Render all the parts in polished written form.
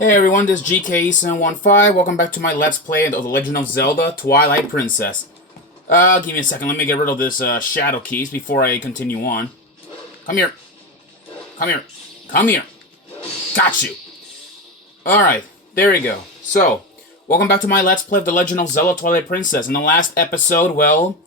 Hey everyone, this is GKE715. Welcome back to my Let's Play of The Legend of Zelda Twilight Princess. Give me a second. Let me get rid of this shadow keys before I continue on. Come here. Come here. Come here. Got you. Alright, there we go. So, welcome back to my Let's Play of The Legend of Zelda Twilight Princess. In the last episode, well,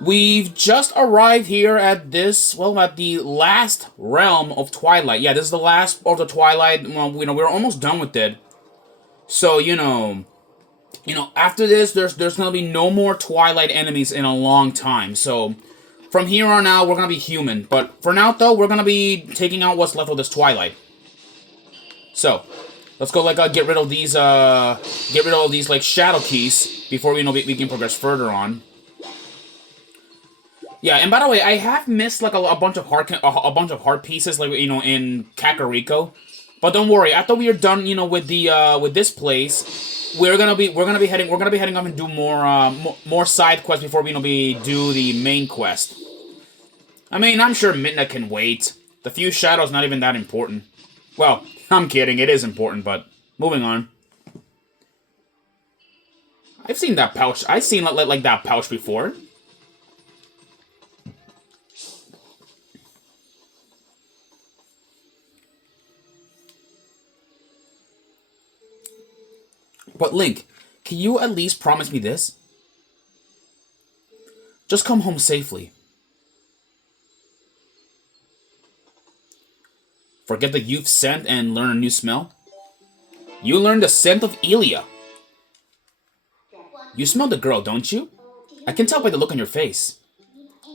we've just arrived here at this, well, at the last realm of Twilight. Yeah, this is the last of the Twilight. Well, we're almost done with it. So, after this, there's gonna be no more Twilight enemies in a long time. So, from here on out, we're gonna be human. But for now, though, we're gonna be taking out what's left of this Twilight. So, let's go, get rid of these, like, shadow keys before, we can progress further on. Yeah, and by the way, I have missed like a bunch of heart pieces, like in Kakariko. But don't worry, after we are done, with this place, we're gonna be heading up and do more side quests before we do the main quest. I mean, I'm sure Midna can wait. The few shadows not even that important. Well, I'm kidding, it is important, but moving on. I've seen that pouch. I've seen like that pouch before. But Link, can you at least promise me this? Just come home safely. Forget the youth scent and learn a new smell? You learned the scent of Elia. You smell the girl, don't you? I can tell by the look on your face.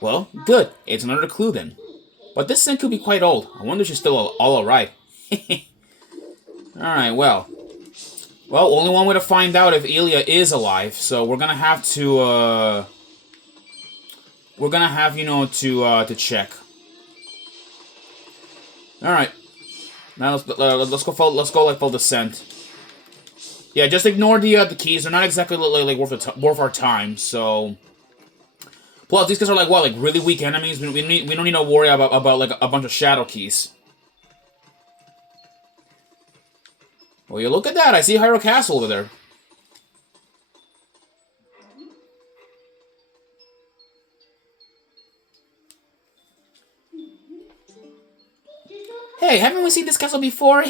Well, good. It's another clue then. But this scent could be quite old. I wonder if she's still all alright. Alright, well, only one way to find out if Elia is alive, so we're gonna have to, to check. Alright. Now let's go follow the scent. Yeah, just ignore the keys. They're not exactly like worth our time, so. Plus, these guys are like really weak enemies. We don't need to worry about like a bunch of shadow keys. Well, you look at that. I see Hyrule Castle over there. Hey, haven't we seen this castle before?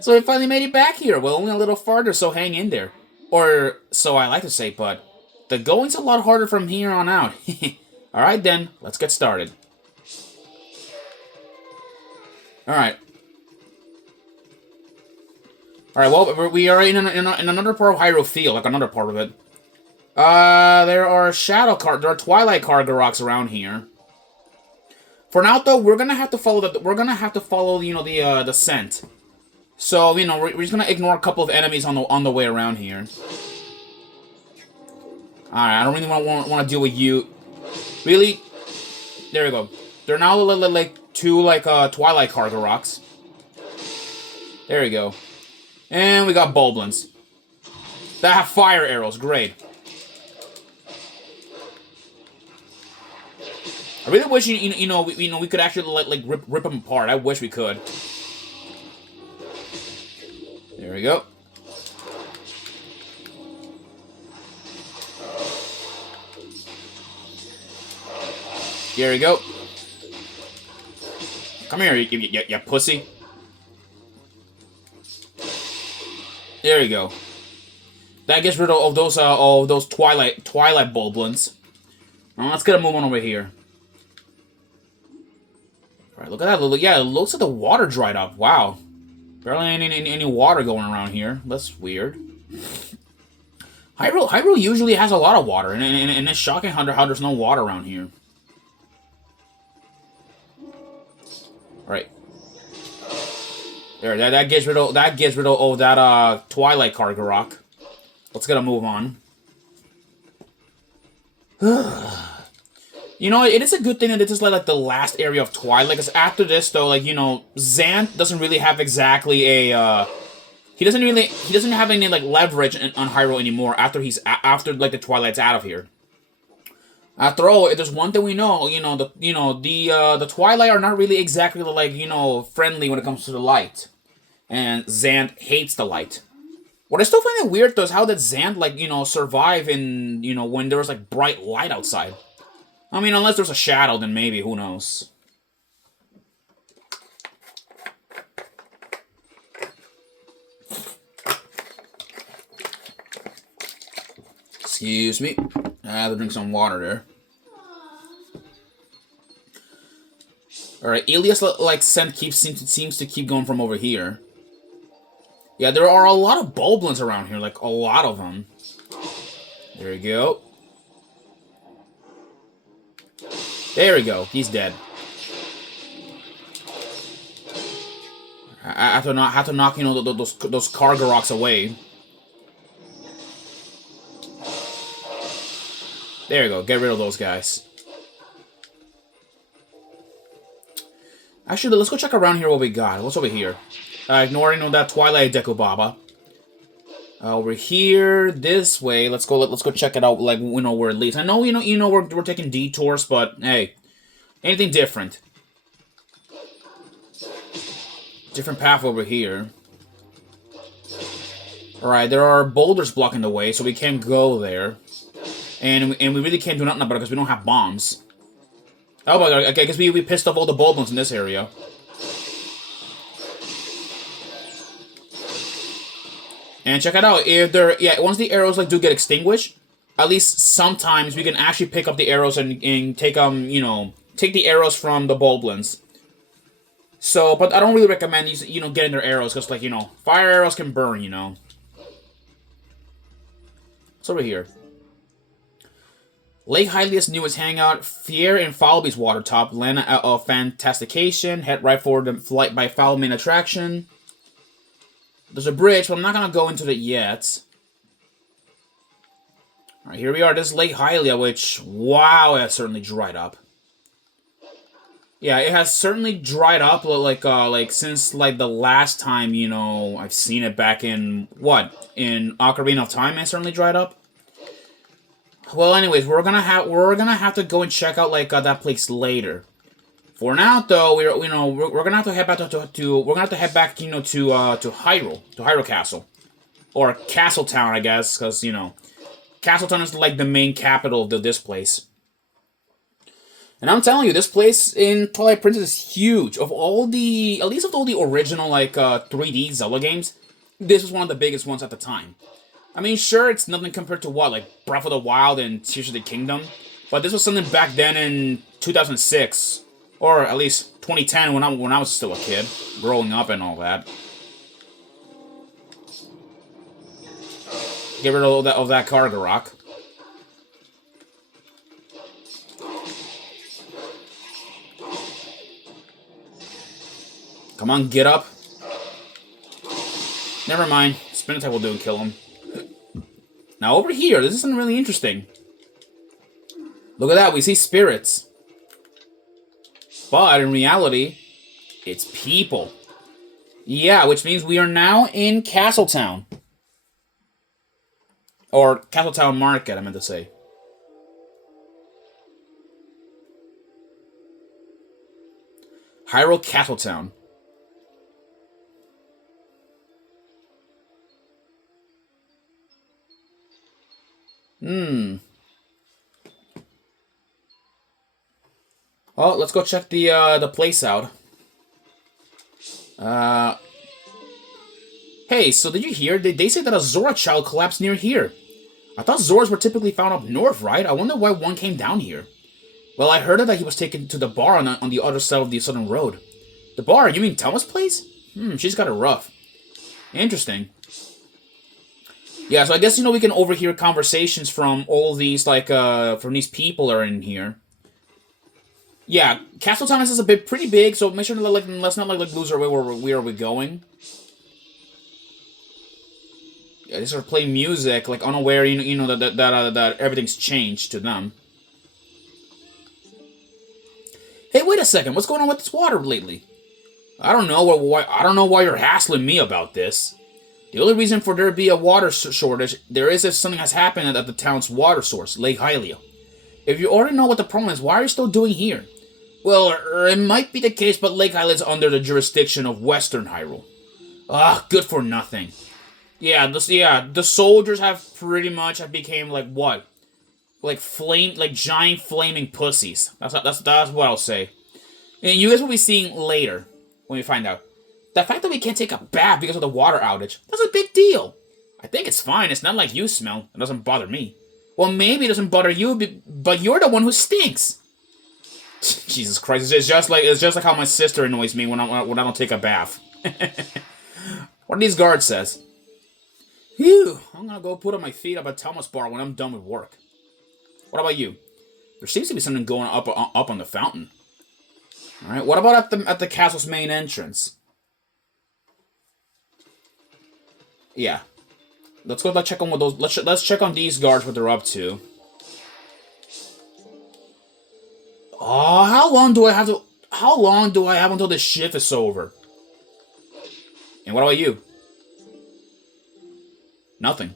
So we finally made it back here. Well, only a little farther, so hang in there. Or, so I like to say, but the going's a lot harder from here on out. Alright then, let's get started. Alright. Alright, well, we are in another part of Hyrule Field, like another part of it. There are Twilight Kargaroks around here. For now, though, we're gonna have to follow the scent. So, we're just gonna ignore a couple of enemies on the way around here. Alright, I don't really want to deal with you. Really? There we go. They're now like two Twilight Kargaroks. There we go. And we got Boblins. That have fire arrows. Great. I really wish we could actually rip them apart. I wish we could. There we go. There we go. Come here, you pussy. There you go. That gets rid of those Twilight Boblins. Let's get a move on over here. Alright, look at that. Yeah, it looks like the water dried up. Wow. Barely any water going around here. That's weird. Hyrule usually has a lot of water, and it's shocking how there's no water around here. Alright. There, that gets rid of that Twilight Kargarok. Let's get a move on. It is a good thing that this is like the last area of Twilight, because after this, though, Zant doesn't really have exactly a he doesn't have any leverage on Hyrule anymore after the Twilight's out of here. After all, if there's one thing we know, the Twilight are not really exactly friendly when it comes to the light. And Zand hates the light. What I still find it weird, though, is how did Zand, like, survive in, when there was, like, bright light outside? I mean, unless there's a shadow, then maybe, who knows? Excuse me. I have to drink some water there. Alright, Elias, like, scent seems to keep going from over here. Yeah, there are a lot of Boblins around here, like, a lot of them. There we go. There we go, he's dead. I have to knock, those Kargaroks away. There you go, get rid of those guys. Actually, let's go check around here what we got. What's over here? Ignoring that Twilight Dekubaba. Over here, this way. Let's go check it out. Like where it leads. I know we're taking detours, but hey, anything different? Different path over here. All right, there are boulders blocking the way, so we can't go there, and we really can't do nothing about it because we don't have bombs. Oh my god! Okay, I guess we pissed off all the Boblins in this area. And check it out, once the arrows do get extinguished, at least sometimes we can actually pick up the arrows and take take the arrows from the Boblins. So, but I don't really recommend getting their arrows because fire arrows can burn, What's over here? Lake Hylia's newest hangout, Fier and Falby's water top, land of Fantastication, head right for the flight by Foul main attraction. There's a bridge, but I'm not going to go into it yet. Alright, here we are. This is Lake Hylia, which, wow, it has certainly dried up. Yeah, it has certainly dried up, since, the last time, I've seen it back in, in Ocarina of Time, it certainly dried up. Well, anyways, we're gonna have to go and check out, that place later. For now, though, we're gonna have to head back to Hyrule Castle, or Castletown, I guess, because Castletown is the main capital of this place. And I'm telling you, this place in Twilight Princess is huge. At least of all the original 3D Zelda games, this was one of the biggest ones at the time. I mean, sure, it's nothing compared to Breath of the Wild and Tears of the Kingdom, but this was something back then in 2006. Or at least 2010 when I was still a kid, growing up and all that. Get rid of that Kargarok. Come on, get up. Never mind. Spin attack will do and kill him. Now over here, this is something really interesting. Look at that, we see spirits. But in reality, it's people. Yeah, which means we are now in Castletown. Or Castletown Market, I meant to say. Hyrule Castletown. Well, let's go check the place out. Hey, so did you hear? They say that a Zora child collapsed near here. I thought Zoras were typically found up north, right? I wonder why one came down here. Well, I heard that he was taken to the bar on the other side of the southern road. The bar? You mean Thelma's place? She's got it rough. Interesting. Yeah, so I guess, we can overhear conversations from all these, from these people that are in here. Yeah, Castletown is pretty big, so make sure to, let's not, lose our way where we're going. Yeah, they sort of play music, unaware, that everything's changed to them. Hey, wait a second, what's going on with this water lately? I don't know why you're hassling me about this. The only reason for there to be a water shortage, there is if something has happened at the town's water source, Lake Hylia. If you already know what the problem is, why are you still doing here? Well, it might be the case, but Lake Hylia is under the jurisdiction of Western Hyrule. Ugh, good for nothing. Yeah, the soldiers have pretty much have became like what? Like giant flaming pussies. That's what I'll say. And you guys will be seeing later when we find out. The fact that we can't take a bath because of the water outage, that's a big deal. I think it's fine. It's not like you smell. It doesn't bother me. Well, maybe it doesn't bother you, but you're the one who stinks. Jesus Christ! It's just like how my sister annoys me when I don't take a bath. What do these guards says? Phew! I'm gonna go put on my feet up at Thomas Bar when I'm done with work. What about you? There seems to be something going up on the fountain. All right. What about at the castle's main entrance? Yeah. Let's go check on what those. Let's check on these guards what they're up to. Oh, how long do I have until this shift is over? And what about you? Nothing.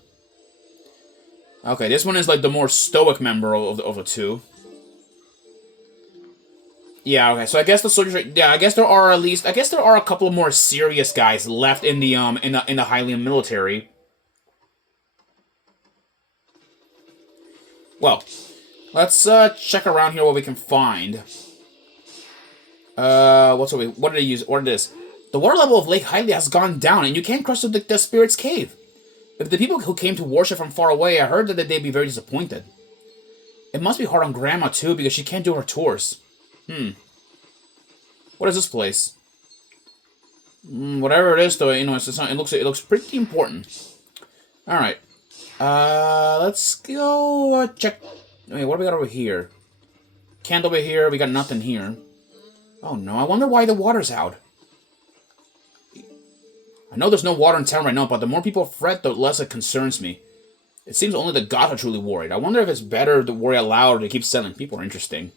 Okay, this one is like the more stoic member of the two. Yeah, okay. So I guess the soldiers. Yeah, I guess there are a couple of more serious guys left in the Hylian military. Well, let's check around here what we can find. What did they use? What is this? The water level of Lake Hylia has gone down, and you can't cross the Spirit's Cave. If the people who came to worship from far away, I heard that they'd be very disappointed. It must be hard on Grandma, too, because she can't do her tours. What is this place? Whatever it is, though, you know, it looks pretty important. All right. Let's go check. Wait, what do we got over here? Can't over here. We got nothing here. Oh, no. I wonder why the water's out. I know there's no water in town right now, but the more people fret, the less it concerns me. It seems only the gods are truly worried. I wonder if it's better to worry aloud or to keep silent. People are interesting.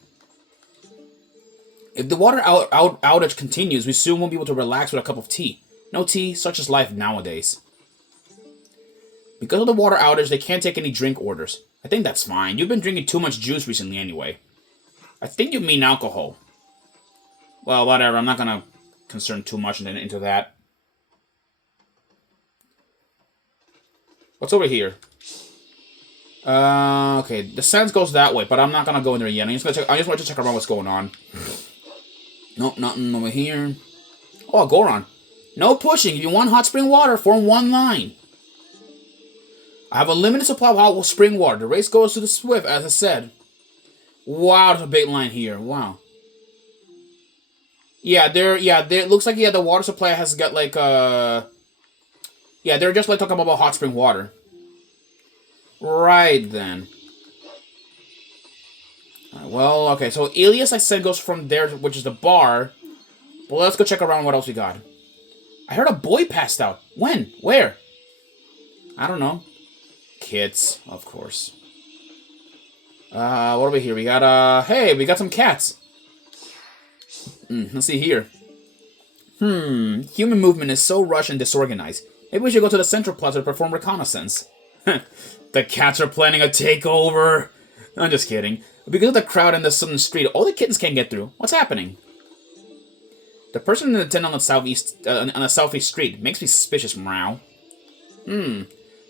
If the water outage continues, we soon won't be able to relax with a cup of tea. No tea, such is life nowadays. Because of the water outage, they can't take any drink orders. I think that's fine. You've been drinking too much juice recently anyway. I think you mean alcohol. Well, whatever. I'm not gonna concern too much into that. What's over here? Okay. The sense goes that way, but I'm not gonna go in there yet. I just want to check around what's going on. Nope, nothing over here. Oh, Goron. No pushing. If you want hot spring water, form one line. I have a limited supply of hot spring water. The race goes to the swift, as I said. Wow, there's a big line here. Wow. Yeah, it looks like, the water supply has got, like, yeah, they're just, like, talking about hot spring water. Right, then. Well, okay, so Elias, I said, goes from there, which is the bar. Well, let's go check around what else we got. I heard a boy passed out. When? Where? I don't know. Kids, of course. What are we here? We got, hey, we got some cats. Let's see here. Human movement is so rushed and disorganized. Maybe we should go to the Central Plaza to perform reconnaissance. The cats are planning a takeover. I'm just kidding. Because of the crowd in the southern street, all the kittens can't get through. What's happening? The person in the tent on the southeast street makes me suspicious, Meow.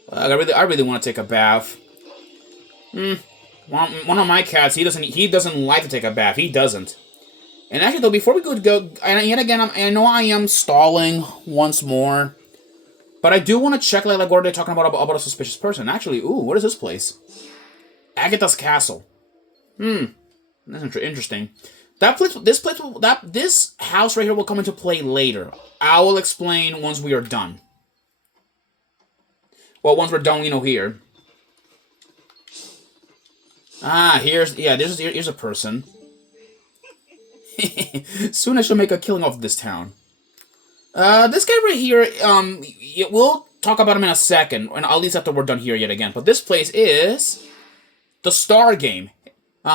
I really want to take a bath. One of my cats, he doesn't like to take a bath. He doesn't. And actually, though, before we go, and yet again, I know I am stalling once more, but I do want to check, like what are they talking about a suspicious person? Actually, ooh, what is this place? Agatha's Castle. That's interesting. This house right here will come into play later. I will explain once we are done. Well, once we're done, here. Here's a person. Soon I shall make a killing off this town. This guy right here, we'll talk about him in a second, and at least after we're done here yet again. But this place is the Star Game.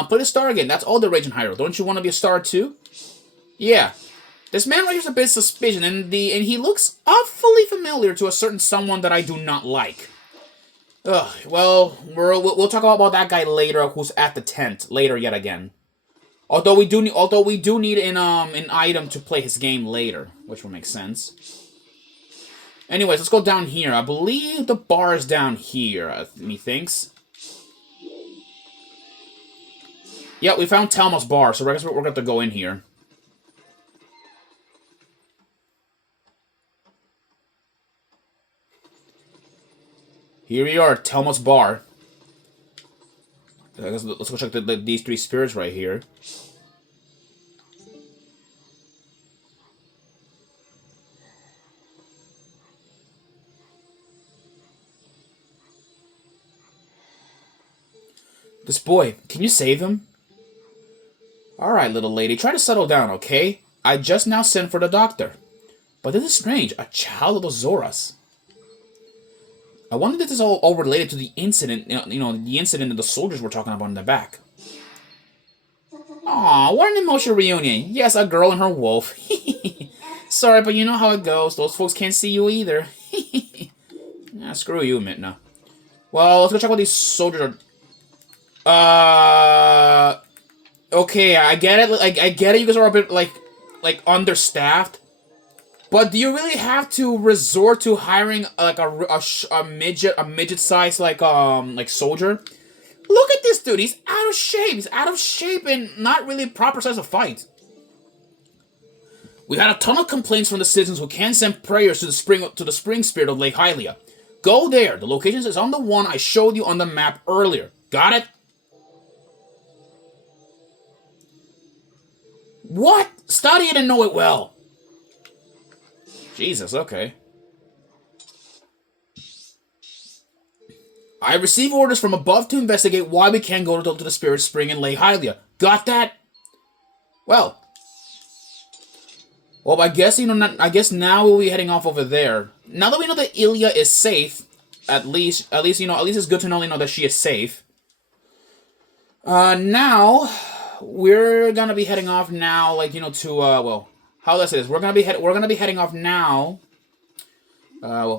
Play the Star Game. That's all the rage in Hyrule. Don't you want to be a star too? Yeah. This man right here's a bit suspicious, and he looks awfully familiar to a certain someone that I do not like. Ugh. Well, we'll talk about that guy later, who's at the tent later yet again. Although we do need an item to play his game later, which will make sense. Anyways, let's go down here. I believe the bar is down here, methinks. Yeah, we found Telma's bar, so I guess we're going to have to go in here. Here we are, Telma's bar. I guess let's go check these 3 spirits right here. This boy, can you save him? Alright, little lady, try to settle down, okay? I just now sent for the doctor. But this is strange, a child of the Zoras. I wonder if this is all related to the incident, the incident that the soldiers were talking about in the back. Aw, what an emotional reunion. Yes, a girl and her wolf. Sorry, but you know how it goes. Those folks can't see you either. Nah, screw you, Mitna. Well, let's go check what these soldiers are... Okay, I get it. I get it. You guys are a bit, like understaffed. But do you really have to resort to hiring like a midget-sized like soldier? Look at this dude. He's out of shape. He's out of shape and not really proper size to fight. We had a ton of complaints from the citizens who can't send prayers to the spring spirit of Lake Hylia. Go there. The location is on the one I showed you on the map earlier. Got it? What? Study it and know it well. Jesus, okay. I receive orders from above to investigate why we can't go to the Spirit Spring in Lake Hylia. Got that? Well, I guess I guess now we'll be heading off over there. Now that we know that Ilya is safe, at least it's good to know that she is safe. Now we're gonna be heading off now, to how let's say this. We're gonna be heading off now.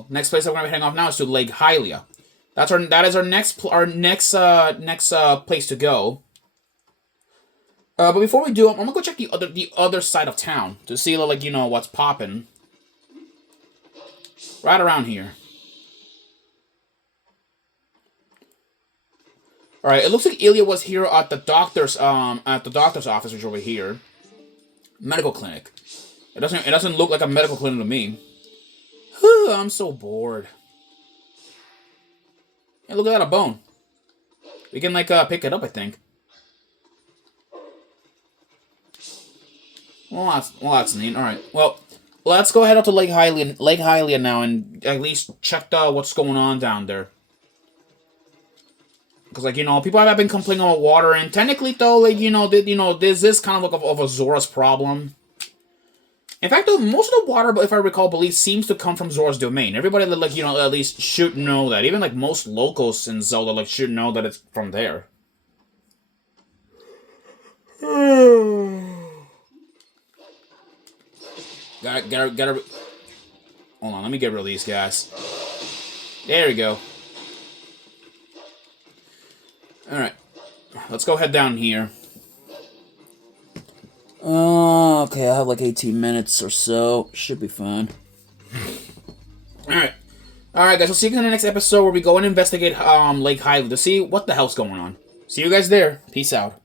Next place that we're gonna be heading off now is to Lake Hylia. That is our next place to go. But before we do, I'm gonna go check the other side of town to see what's popping. Right around here. All right, it looks like Ilya was here at the doctor's office, which is over here. Medical clinic. It doesn't look like a medical clinic to me. Whew, I'm so bored. Hey, look at that, a bone. We can pick it up, I think. Well, that's neat. All right. Well, let's go head out to Lake Hylia now, and at least check what's going on down there. Because people have been complaining about water, and technically though, this is kind of of a Zora's problem. In fact, though, most of the water, if I recall, seems to come from Zora's domain. Everybody at least should know that. Even most locals in Zelda should know that it's from there. Gotta. Hold on, let me get rid of these guys. There we go. Alright. Let's go head down here. Okay, I have 18 minutes or so. Should be fine. Alright. Alright, guys, we'll see you in the next episode where we go and investigate Lake Hylia to see what the hell's going on. See you guys there. Peace out.